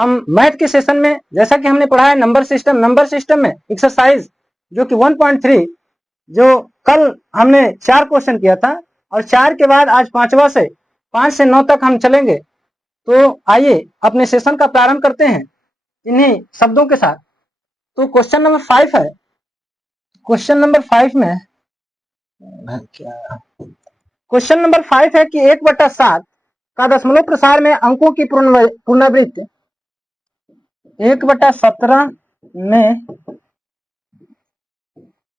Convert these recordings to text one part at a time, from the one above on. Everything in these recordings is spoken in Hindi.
हम मैथ के सेशन में जैसा कि हमने पढ़ा है नंबर सिस्टम में एक्सरसाइज जो कि 1.3 जो कल हमने 4 क्वेश्चन किया था और 4 के बाद आज 5वां से 5 से 9 तक हम चलेंगे। तो आइए अपने सेशन का प्रारंभ करते हैं इन्हीं शब्दों के साथ। तो क्वेश्चन नंबर 5 है। क्वेश्चन नंबर 5 में क्वेश्चन नंबर 5 है कि 1/7 का दशमलव प्रसार में अंकों की पुनरावृत्ति 1/17 में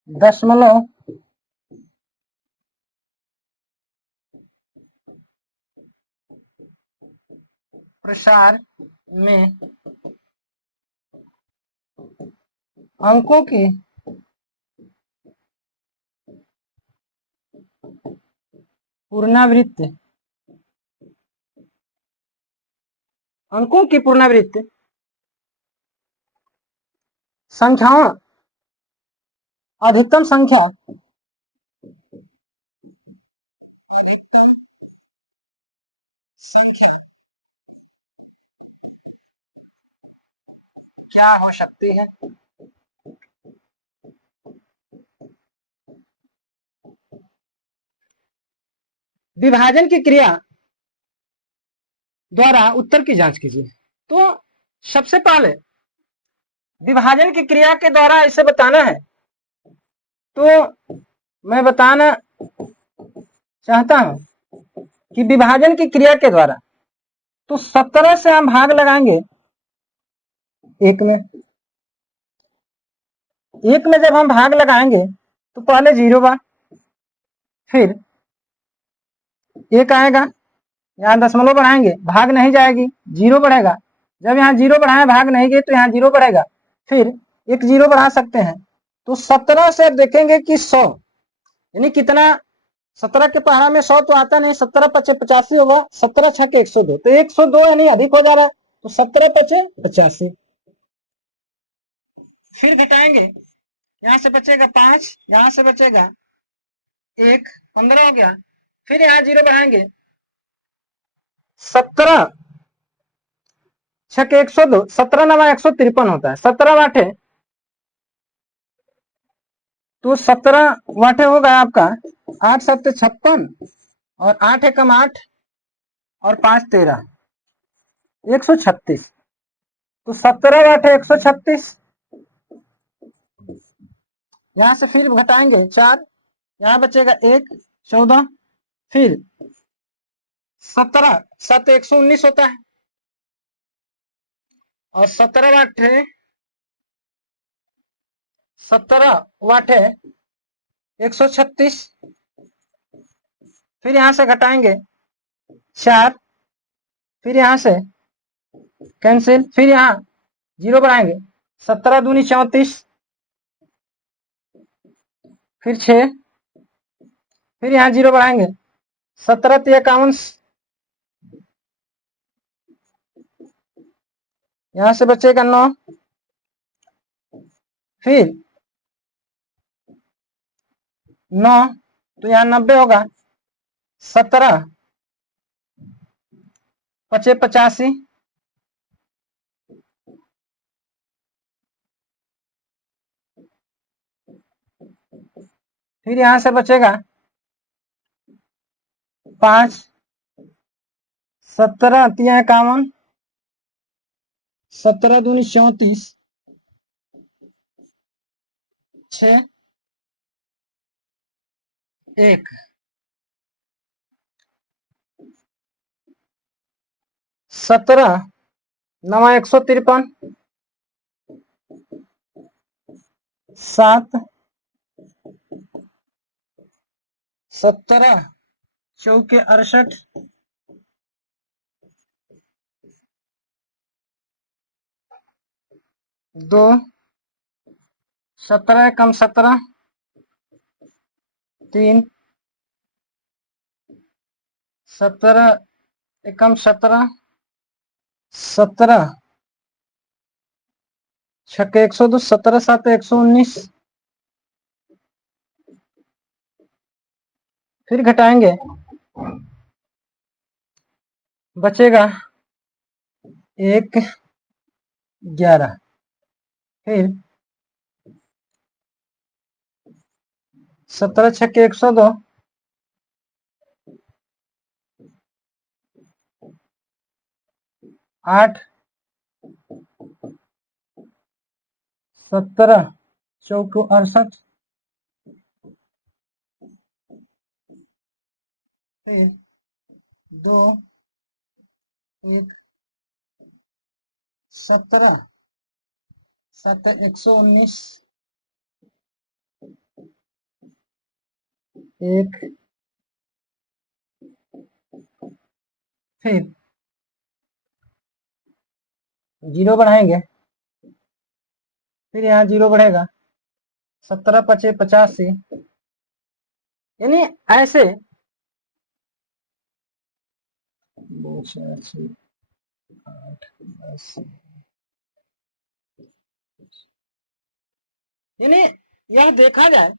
दशमलव प्रसार में अंकों की पुनरावृत्ति संख्याओं अधिकतम संख्या क्या हो सकती है? विभाजन की क्रिया द्वारा उत्तर की जांच कीजिए। तो सबसे पहले विभाजन की क्रिया के द्वारा इसे बताना है। तो मैं बताना चाहता हूं कि विभाजन की क्रिया के द्वारा तो 17 से हम भाग लगाएंगे एक में जब हम भाग लगाएंगे तो पहले 0 बार, फिर 1 आएगा, यहाँ दशमलव बढ़ाएंगे भाग नहीं जाएगी 0 बढ़ेगा, जब यहाँ 0 बढ़ाएं भाग नहीं गए तो यहाँ 0 बढ़ेगा, फिर एक 0 बढ़ा सकते हैं। तो 17 से देखेंगे कि 100 यानी कितना, 17 के पहाड़ा में 100 तो आता नहीं, 17 पचे 85 होगा, 17 छके 102, तो 102 यानी अधिक हो जा रहा है, तो 17 पचे 85, फिर घटाएंगे, यहाँ से बचेगा 5, यहाँ से बचेगा 1, 15 हो गया, फिर यहाँ 0 बढ़ाएंगे, 17 छके 102, 17 9 153 होता है, 17 वाटे तो 17 वाटे होगा आपका 8 7 56 और 8 एकम 8 और 5 13 136, तो 17 वाटे 136, यहां से फिर घटाएंगे 4, यहाँ बचेगा 1 14, फिर 17 7 119 होता है और 17 वाट है 136, फिर यहां से घटाएंगे 4, फिर यहां से कैंसिल, फिर यहाँ 0 बढ़ाएंगे, 17 दूनी 34, फिर 6, फिर यहाँ 0 बढ़ाएंगे, 17 3 51, यहां से बचेगा 9, फिर 9 तो यहाँ 90 होगा, 17 पचे 85, फिर यहां से बचेगा 5, 17 3 51, 17 दूनी 34, 6 1, 17 9 153, 7 17 चौके 68, 2 17 कम 17, 3 17 एकम 17, 17 छके 102, 17 7 119, फिर घटाएंगे बचेगा 1 11, फिर 17 छक्के 102, 8 17 चौको 68, फिर 2 1 17 7 119, 1 फिर 0 बढ़ाएंगे, फिर यहाँ 0 बढ़ेगा, 17 पचे 85, यानी ऐसे 2 4 6 8 10, यानी यह देखा जाए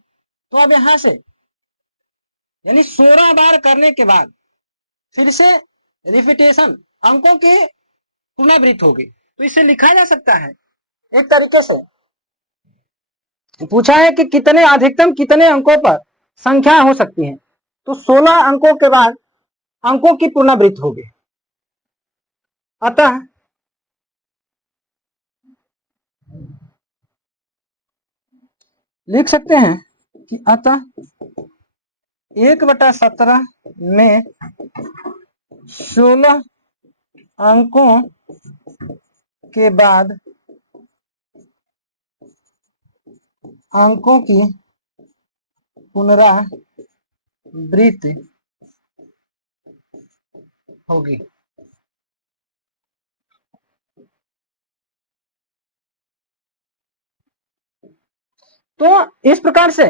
तो अब यहां से यानी 16 बार करने के बाद फिर से रिपीटेशन अंकों की पुनरावृत्ति होगी, तो इसे लिखा जा सकता है एक तरीके से। पूछा है कि कितने अधिकतम कितने अंकों पर संख्या हो सकती है, तो 16 अंकों के बाद अंकों की पुनरावृत्ति होगी। अतः लिख सकते हैं कि अतः 1/17 में 16 अंकों के बाद अंकों की पुनरावृत्ति होगी। तो इस प्रकार से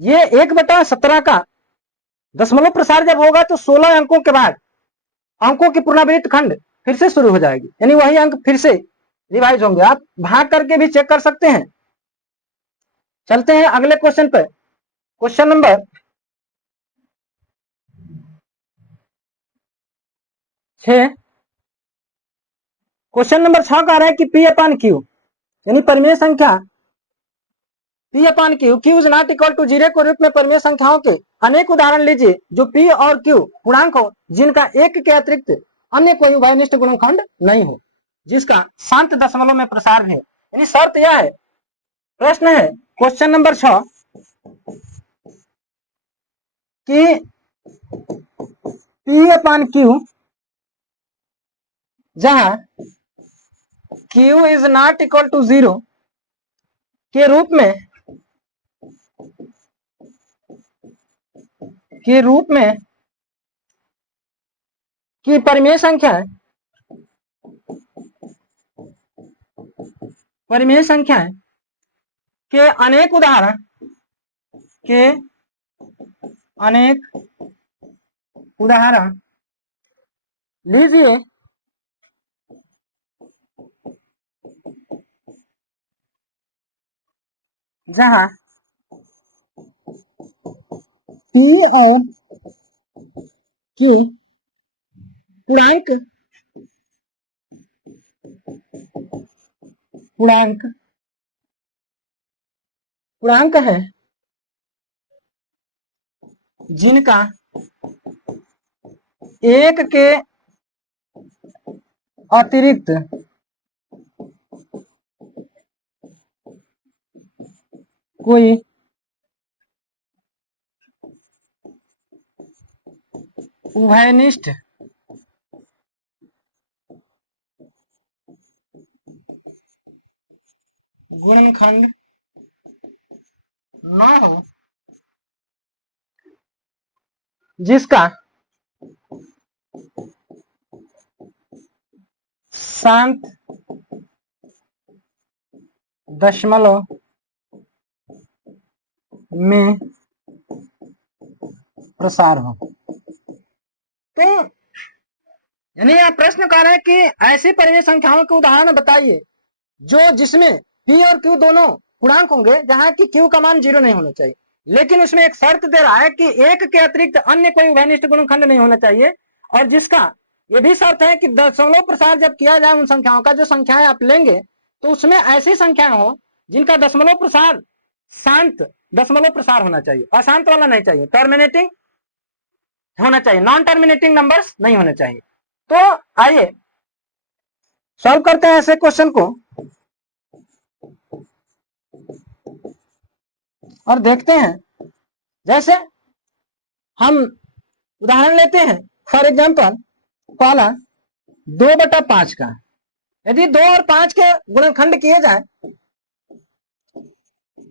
ये 1/17 का दशमलव प्रसार जब होगा तो 16 अंकों के बाद अंकों की पुनरावृत्ति खंड फिर से शुरू हो जाएगी, यानी वही अंक फिर से रिवाइज होंगे। आप भाग करके भी चेक कर सकते हैं। चलते हैं अगले क्वेश्चन पे। Question number 6। क्वेश्चन नंबर 6 कह रहा है कि P अपॉन Q यानी परिमेय संख्या P upon Q is not equal to 0 के रूप में परिमेय संख्याओं के अनेक उदाहरण लीजिए जो P और Q पूर्णांक हो जिनका एक के अतिरिक्त अन्य कोई उभयनिष्ठ गुणनखंड नहीं हो, जिसका शांत दशमलव में प्रसार है। यानी शर्त यह है, प्रश्न है क्वेश्चन नंबर 6 कि P अपॉन Q जहां Q is not equal to 0 के रूप में की परिमेय संख्या के अनेक उदाहरण लीजिए जहां P और Q पूर्णांक है जिनका एक के अतिरिक्त कोई उभयनिष्ठ गुणनखंड न हो, जिसका शांत दशमलव में प्रसार हो। तो यानी आप प्रश्न कर रहे हैं कि ऐसी परिमेय संख्याओं के उदाहरण बताइए जो जिसमें P और Q दोनों पूर्णांक होंगे जहां की Q का मान 0 नहीं होना चाहिए, लेकिन उसमें एक शर्त दे रहा है कि एक के अतिरिक्त अन्य कोई उभयनिष्ठ गुणनखंड नहीं होना चाहिए, और जिसका ये भी शर्त है कि दशमलव प्रसार जब किया जाए उन संख्याओं का, जो संख्याएं आप लेंगे तो उसमें ऐसी संख्या हो जिनका दशमलव प्रसार शांत दशमलव प्रसार होना चाहिए, अशांत वाला नहीं चाहिए, टर्मिनेटिंग होना चाहिए, नॉन टर्मिनेटिंग नंबर्स नहीं होने चाहिए। तो आइए सॉल्व करते हैं ऐसे क्वेश्चन को और देखते हैं। जैसे हम उदाहरण लेते हैं, फॉर एग्जाम्पल पहला 2/5 का, यदि 2 और 5 के गुणनखंड किए जाए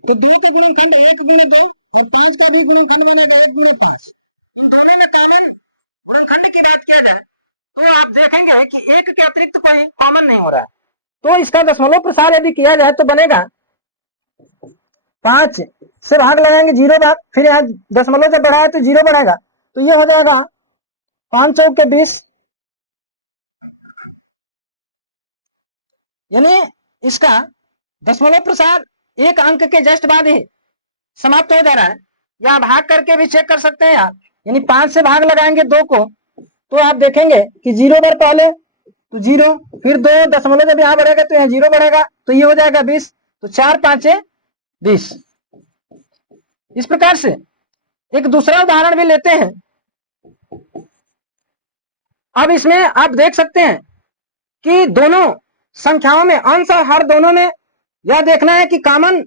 तो 2 का गुणनखंड 1 × 2 और 5 का भी गुणनखंड बनेगा 1 × 5। इन दोनों में कॉमन गुणनखंड की बात किया जाए तो आप देखेंगे कि 1 के अतिरिक्त कोई कॉमन नहीं हो रहा है। तो इसका दशमलव प्रसार यदि किया जाए तो बनेगा 5 से भाग लगाएंगे 0 भाग, फिर यहाँ दशमलव जब बढ़ाया तो 0 बढ़ेगा, तो ये हो जाएगा 5 चौक के 20, यानी इसका दशमलव प्रसार एक अंक के जस्ट बाद ही समाप्त हो जा रहा है। या भाग करके भी चेक कर सकते हैं आप, यानी 5 से भाग लगाएंगे 2 को तो आप देखेंगे कि 0 बार पहले तो 0, फिर 2 दशमलव जब यहाँ बढ़ेगा तो यहाँ 0 बढ़ेगा, तो ये हो जाएगा 20, तो 4 5 20। इस प्रकार से एक दूसरा उदाहरण भी लेते हैं। अब इसमें आप देख सकते हैं कि दोनों संख्याओं में अंश और हर दोनों में यह देखना है कि कॉमन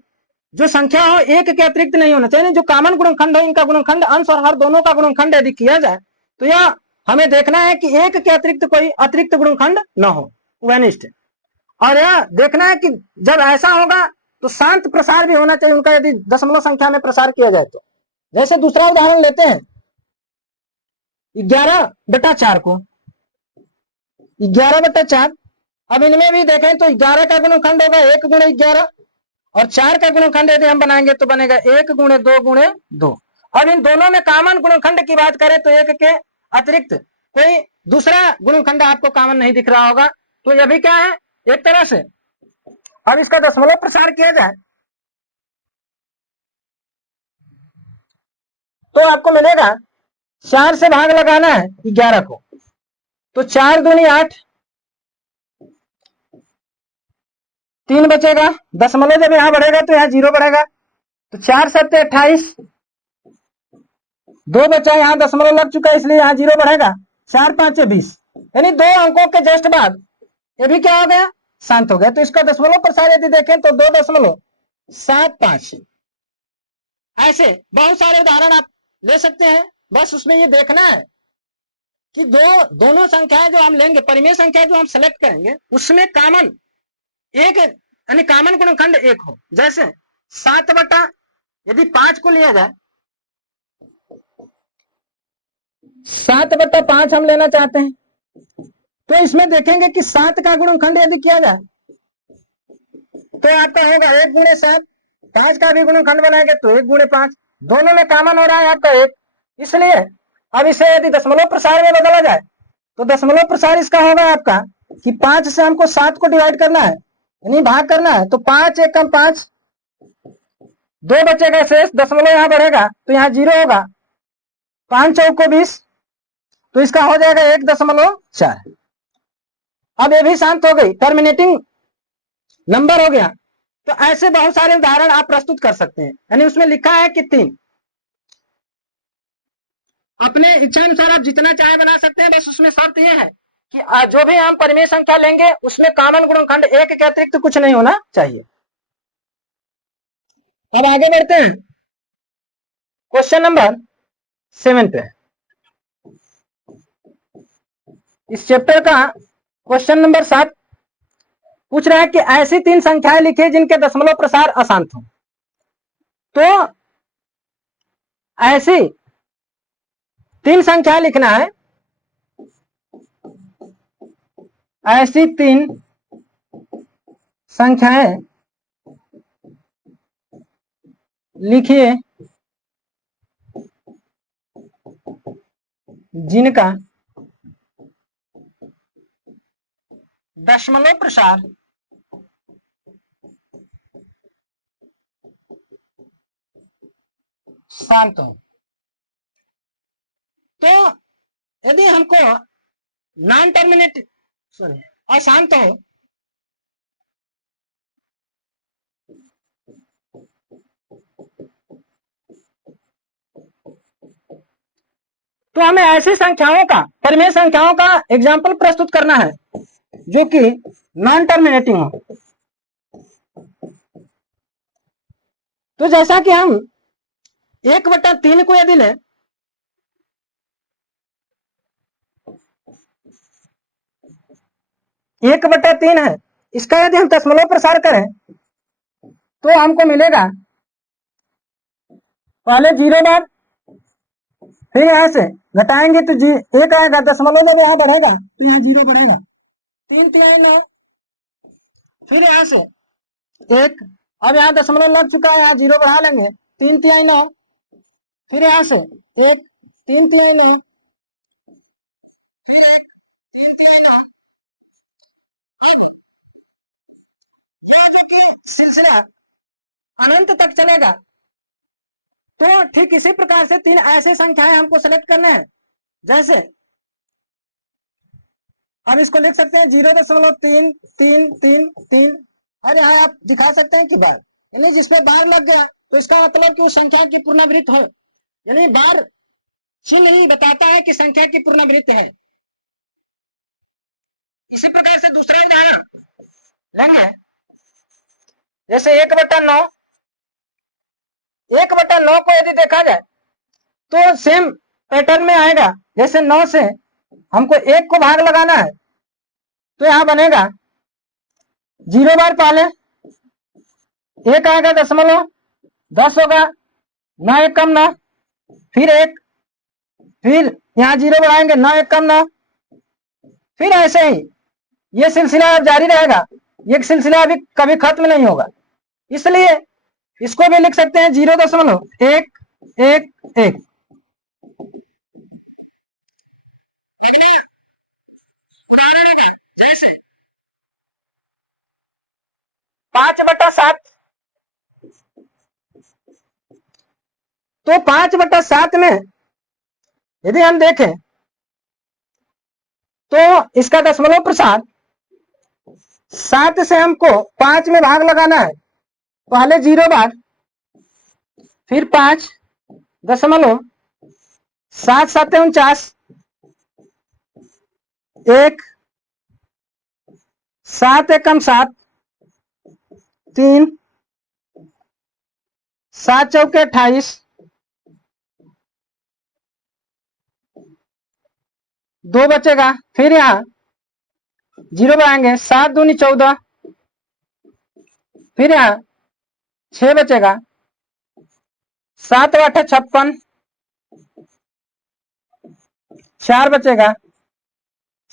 जो संख्या हो 1 के अतिरिक्त नहीं होना चाहिए। जो कॉमन गुणनखंड है इनका गुणनखंड अंश और हर दोनों का गुणनखंड यदि किया जाए तो यह हमें देखना है कि 1 के अतिरिक्त कोई अतिरिक्त गुणनखंड न हो, वेनिस्ट। और यह देखना है कि जब ऐसा होगा तो शांत प्रसार भी होना चाहिए उनका, यदि दशमलव संख्या में प्रसार किया जाए तो। जैसे दूसरा उदाहरण लेते हैं 11/4 को, 11/4। अब इनमें भी देखें तो 11 का गुणनखंड होगा 1 × 11 और 4 का गुणनखंड यदि हम बनाएंगे तो बनेगा 1 × 2 × 2। अब इन दोनों में कॉमन गुणनखंड की बात करें तो 1 के अतिरिक्त कोई दूसरा गुणनखंड आपको कॉमन नहीं दिख रहा होगा, तो यह भी क्या है एक तरह से। अब इसका दशमलव प्रसार किया जाए तो आपको मिलेगा 4 से भाग लगाना है 11 को, तो 4 दूनी 8, 3 बचेगा, दशमलव जब यहाँ बढ़ेगा तो यहाँ 0 बढ़ेगा, तो 4 7 28, 2 बचा, यहाँ दशमलव लग चुका है इसलिए यहाँ 0 बढ़ेगा, 4 5 20, यानी 2 अंकों के जस्ट बाद ये भी क्या हो गया शांत हो गया। तो इसका दशमलव प्रसार यदि देखें तो 2.75। ऐसे बहुत सारे उदाहरण आप ले सकते हैं, बस उसमें ये देखना है कि दोनों संख्याएं जो हम लेंगे, परिमेय संख्या जो हम सेलेक्ट करेंगे उसमें कॉमन एक यानी कॉमन गुणनखंड 1 हो। जैसे 7 यदि 5 को लिया जाए, 7/5 हम लेना चाहते हैं तो इसमें देखेंगे कि 7 का गुणनखंड यदि किया जाए तो आपका होगा 1 × 7, 5 का भी गुणनखंड बनाएंगे तो 1 × 5, दोनों में कॉमन हो रहा है आपका 1, इसलिए अब इसे यदि दशमलव प्रसार में बदला जाए तो दशमलव प्रसार इसका होगा आपका कि 5 से हमको 7 को डिवाइड करना है यानी भाग करना है, तो 5 1 × 5, 2 बचेगा शेष, दशमलव यहाँ बढ़ेगा तो यहाँ 0 होगा, 5 चौक को 20, तो इसका हो जाएगा 1.4। अब ये भी शांत हो गई, टर्मिनेटिंग नंबर हो गया। तो ऐसे बहुत सारे उदाहरण आप प्रस्तुत कर सकते हैं, यानी उसमें लिखा है कि 3, अपने इच्छा अनुसार आप जितना चाहे बना सकते हैं, बस उसमें शर्त यह है कि जो भी हम परिमेय संख्या लेंगे उसमें कॉमन गुणनखंड 1 के अतिरिक्त कुछ नहीं होना चाहिए। अब आगे बढ़ते हैं क्वेश्चन नंबर 7 पे। इस चैप्टर का क्वेश्चन नंबर 7 पूछ रहा है कि ऐसी 3 संख्याएं लिखिए जिनके दशमलव प्रसार अशांत हो। तो ऐसी 3 संख्याएं लिखना है, ऐसी 3 संख्याएं लिखिए जिनका दशमलव प्रसार शांत हो। तो यदि हमको नॉन टर्मिनेट अशांत हो तो हमें ऐसी संख्याओं का, परिमेय संख्याओं का एग्जाम्पल प्रस्तुत करना है जो कि नॉन टर्मिनेटिंग हो। तो जैसा कि हम 1/3 को यदि लें, एक बटा तीन है, इसका यदि हम दशमलव प्रसार करें तो हमको मिलेगा पहले 0 बार, फिर यहां से घटाएंगे तो एक आएगा, दशमलव जब यहाँ बढ़ेगा तो यहाँ 0 बढ़ेगा, 3 9, फिर यहां से एक, अब यहाँ दशमलव लग चुका है, यहाँ 0 बढ़ा लेंगे, 3 9, फिर यहां से एक, 3 9, फिर एक, 3 9, यह जो कि सिलसिला अनंत तक चलेगा। तो ठीक इसी प्रकार से 3 ऐसे संख्याएं हमको सेलेक्ट करना है, जैसे अब इसको लिख सकते हैं 0.33333, और यहाँ आप दिखा सकते हैं कि बार, यानी जिसपे बार लग गया तो इसका मतलब कि उस संख्या की पुनरावृत्ति हो, यानी बार चिन्ह ही बताता है कि संख्या की पुनरावृत्ति है। इसी प्रकार से दूसरा उदाहरण लेंगे, जैसे 1/9, 1/9 को यदि देखा जाए तो सेम पैटर्न में आएगा, जैसे 9 से हमको 1 को भाग लगाना है तो यहां बनेगा 0 बार, पहले 1 आएगा, दशमलव 10 होगा, 9 1 कम 9, फिर 1, फिर यहाँ 0 बढ़ाएंगे, 9 1 कम 9, फिर ऐसे ही ये सिलसिला जारी रहेगा, ये सिलसिला अभी कभी खत्म नहीं होगा। इसलिए इसको भी लिख सकते हैं 0.111, 5/7, तो 5/7 में यदि हम देखें तो इसका दशमलव प्रसार 7 से हमको 5 में भाग लगाना है, पहले 0 बार, फिर 5, दशमलव 7 7 49, 1, 7 1 7, 3, 7 चौके 28, 2 बचेगा, फिर यहाँ 0 बढ़ाएंगे, 7 दूनी 14, फिर यहाँ 6 बचेगा, 7 8 56, 4 बचेगा,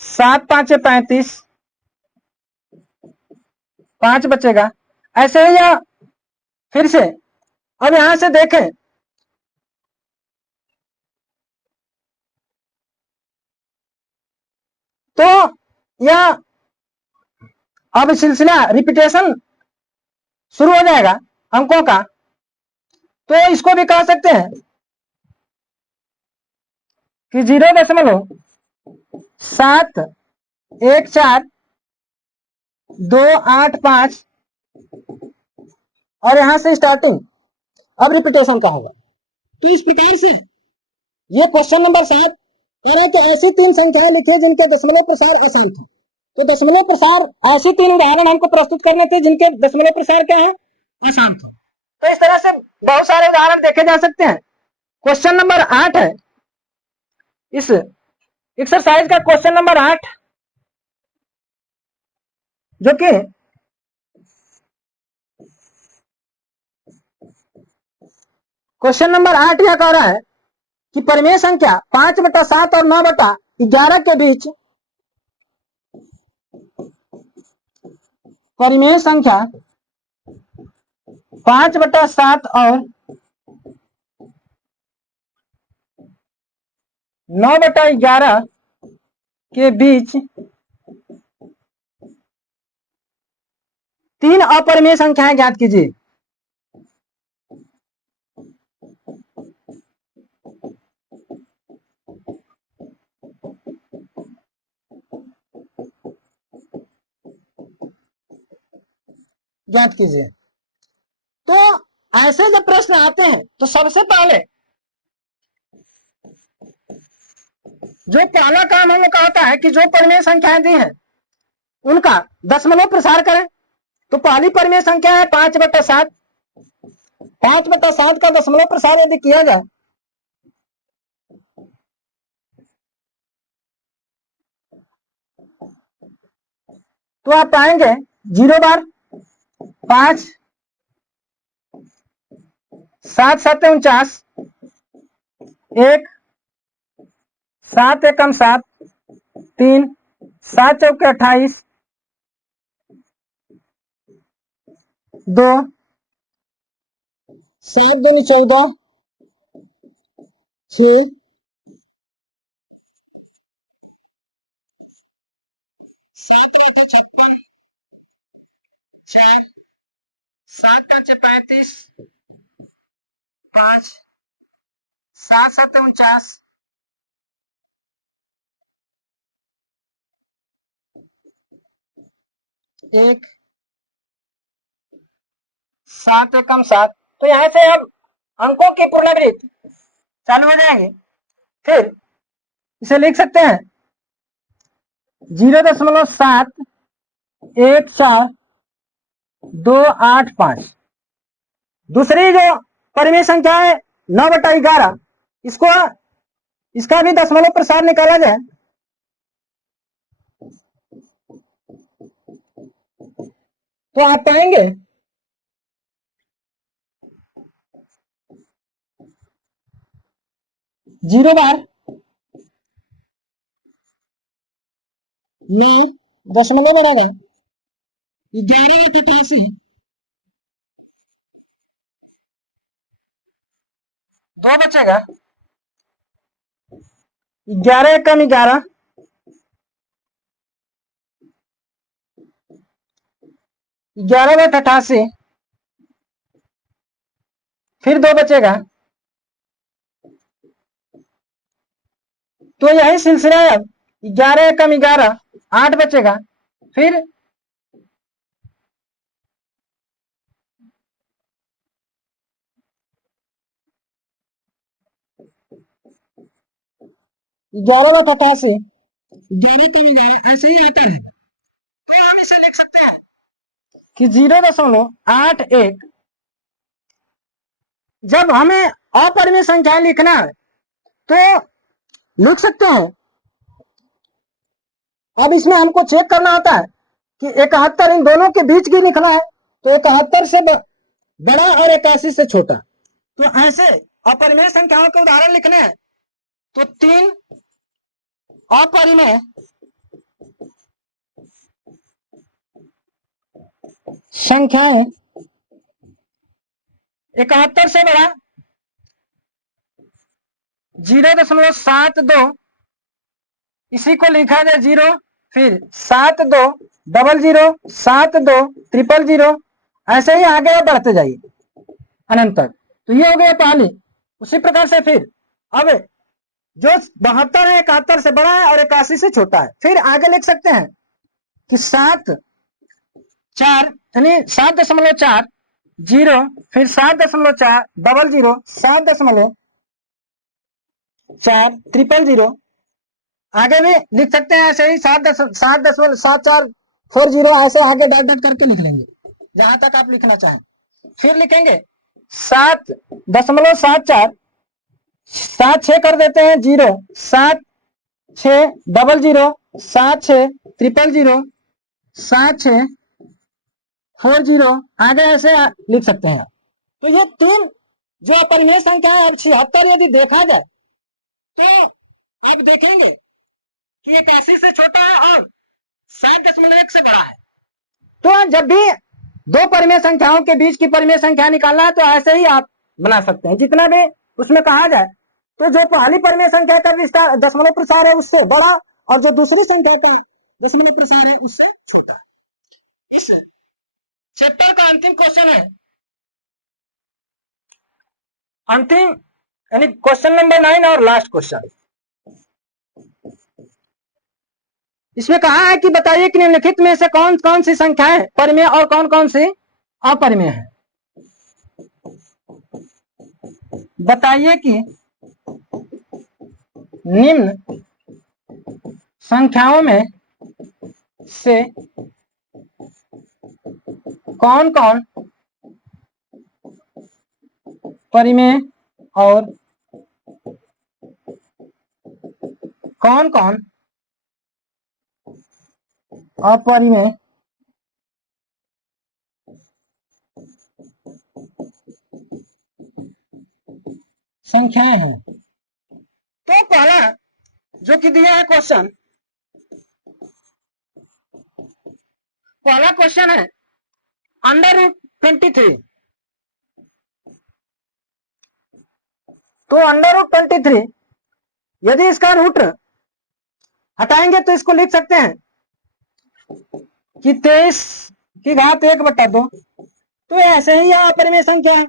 7 5 35, 5 बचेगा, ऐसे ही यह फिर से। अब यहां से देखें तो यह अब सिलसिला रिपीटेशन शुरू हो जाएगा अंकों का, तो इसको भी कह सकते हैं कि 0.71428 और यहां से स्टार्टिंग अब रिपीटेशन का होगा। तो इस प्रकार से ये क्वेश्चन नंबर 7 कह रहा है कि ऐसी 3 संख्याएं लिखिए जिनके दशमलव प्रसार अशांत हो। तो दशमलव प्रसार, ऐसी 3 उदाहरण हमको प्रस्तुत करने थे जिनके दशमलव प्रसार क्या है, अशांत हो। तो इस तरह से बहुत सारे उदाहरण देखे जा सकते हैं। क्वेश्चन नंबर 8 है, इस एक्सरसाइज का क्वेश्चन नंबर 8, जो कि क्वेश्चन नंबर 8 यह कह रहा है कि परिमेय संख्या 5/7 और 9/11 के बीच, परिमेय संख्या 5/7 और 9/11 के बीच 3 अपरिमेय संख्याएं ज्ञात कीजिए। ज्ञात कीजिए। तो ऐसे जब प्रश्न आते हैं तो सबसे पहले जो पहला काम हम लोग का होता है कि जो परिमेय संख्याएं दी है उनका दशमलव प्रसार करें। तो पहली परिमेय संख्या है 5/7। 5/7 का दशमलव प्रसार यदि किया जाए तो आप पाएंगे 0 बार 5, 7 7 49, 1, 7 एकम 7, 3, 7 चौके 28, 2, 7 दूनी 14, 6, 7 रहते 56, 6, 7 का 35, 5, 7 7 49, 1, 7 एकम 7। तो यहां से अब अंकों की पुनरावृत्ति चालू हो जाएंगे। फिर इसे लिख सकते हैं 0.71428 दूसरी जो परिमेय संख्या है 9/11 इसको इसका भी दशमलव प्रसार निकाला जाए तो आप पाएंगे 0 बार 9 दशमलव बनेगा 11/88, 2 बचेगा 11 एकम 11, 11/88, फिर 2 बचेगा। तो यही सिलसिला है। 11 एकम 11, 8 बचेगा, फिर 11/88, 11 ऐसे ही आता है। तो हम इसे लिख सकते हैं कि 0.81 जब हमें अपरिमेय संख्या लिखना है तो लिख सकते हैं। अब इसमें हमको चेक करना होता है कि 71 इन दोनों के बीच की लिखना है तो 71 से बड़ा और 81 से छोटा। तो ऐसे अपरिमेय संख्याओं के उदाहरण लिखने हैं तो 3 अपरिमेय संख्याएं 71 से बड़ा 0.72 इसी को लिखा जाए 0, फिर 7200, 720000, ऐसे ही आगे बढ़ते जाइए अनंत तक। तो ये हो गया पहले। उसी प्रकार से फिर अब जो 72 है 71 से बड़ा है और 81 से छोटा है। फिर आगे लिख सकते हैं कि 7 यानी 7.4 0, फिर 7.4 00, 7.4 आगे भी लिख सकते हैं ऐसे ही 7.7440 ऐसे आगे डॉट डॉट करके लिख लेंगे जहां तक आप लिखना चाहें। फिर लिखेंगे 7.74, 7 6 कर देते हैं 0, 7 6 00, 7 6 000, 7 6 40 आगे ऐसे लिख सकते हैं। तो ये 3 जो अपरिमेय संख्या है। 76 यदि देखा जाए तो आप देखेंगे कि 81 से छोटा है और 7.1 से बड़ा है। तो जब भी दो परिमेय संख्याओं के बीच की परिमेय संख्या निकालना है तो ऐसे ही आप बना सकते हैं। जितना भी उसमें कहा जाए तो जो पहली परिमेय संख्या का दशमलव प्रसार है उससे बड़ा और जो दूसरी संख्या का दशमलव प्रसार है उससे छोटा। इस चैप्टर का अंतिम क्वेश्चन है, अंतिम यानी क्वेश्चन नंबर 9 और लास्ट क्वेश्चन। इसमें कहा है कि बताइए कि निम्नलिखित में से कौन कौन सी संख्याएं परिमेय और कौन कौन सी अपरिमेय है। बताइए कि निम्न संख्याओं में से कौन कौन परिमेय और कौन कौन अपरिमेय संख्याएं हैं। तो पहला जो कि दिया है क्वेश्चन, पहला क्वेश्चन है √23। तो √23 यदि इसका रूट हटाएंगे तो इसको लिख सकते हैं कि 23 की घात 1/2। तो ऐसे ही यह अपरिमेय संख्या है,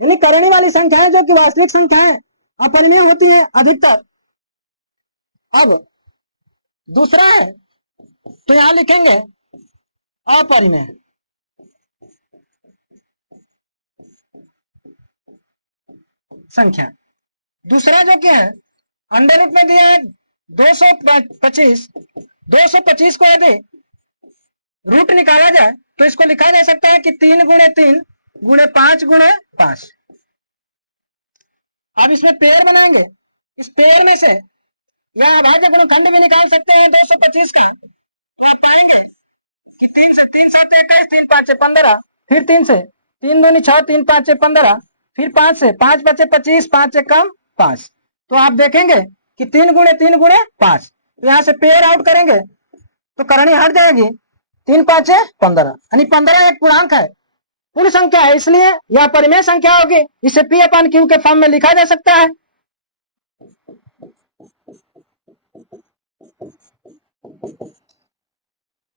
यानी करणी वाली संख्या है जो कि वास्तविक संख्या है, अपरिमेय होती है अधिकतर। अब दूसरा है तो यहां लिखेंगे अपरिमेय संख्या। दूसरा जो क्या है अंडर रूट में दिया है 225। 225 को यदि रूट निकाला जाए तो इसको लिखा जा सकता है कि 3 × 3 × 5 × 5। अब इसमें पेड़ बनाएंगे, इस पेड़ में से यह अभाज्य गुणनखंड भी निकाल सकते हैं 225 का। तो आप पाएंगे कि 3 से 3 7 21, 3 5 15, फिर 3 से 3 2 6, 3 5 15, फिर 5 से 5 बचे 25, 5 कम 5। तो आप देखेंगे कि 3 × 3 × 5। तो यहाँ से पेयर आउट करेंगे तो करणी हट जाएगी, 3 5 15, यानी 15 एक पूर्णांक है, पूर्ण संख्या है, इसलिए यह परिमेय संख्या होगी। इसे P/Q के फॉर्म में लिखा जा सकता है।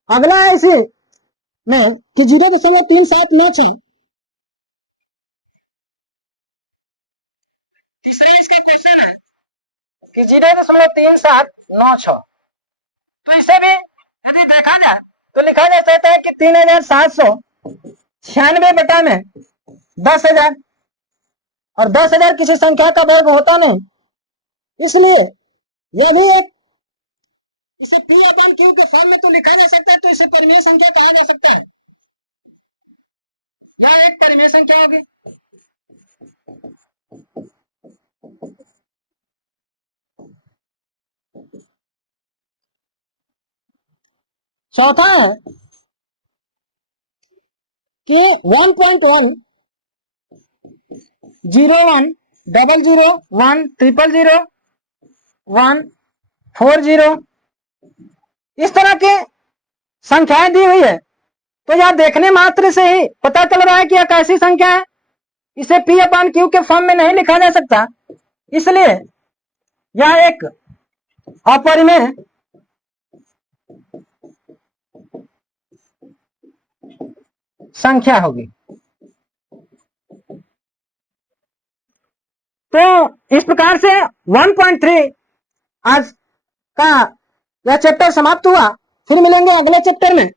अगला है इसी में कि 0.3796। तीसरा इसका क्वेश्चन है कि 0.3796। तो इसे भी यदि देखा जाए तो लिखा जा सकता है कि 3796 बटा में 10,000, और 10,000 किसी संख्या का वर्ग होता नहीं, इसलिए यह भी एक इसे P/Q के फॉर्म में तो लिखा जा सकता है। तो इसे परिमेय संख्या कहा जा सकता है, यह एक परिमेय संख्या होगी। चौथा है कि 1.1 01 00 1 000 1 40, इस तरह की संख्याएं दी हुई है। तो यह देखने मात्र से ही पता चल रहा है कि यह कैसी संख्या है, इसे P/Q के फॉर्म में नहीं लिखा जा सकता, इसलिए यह एक अपरिमेय संख्या होगी। तो इस प्रकार से 1.3 आज का यह चैप्टर समाप्त हुआ। फिर मिलेंगे अगले चैप्टर में।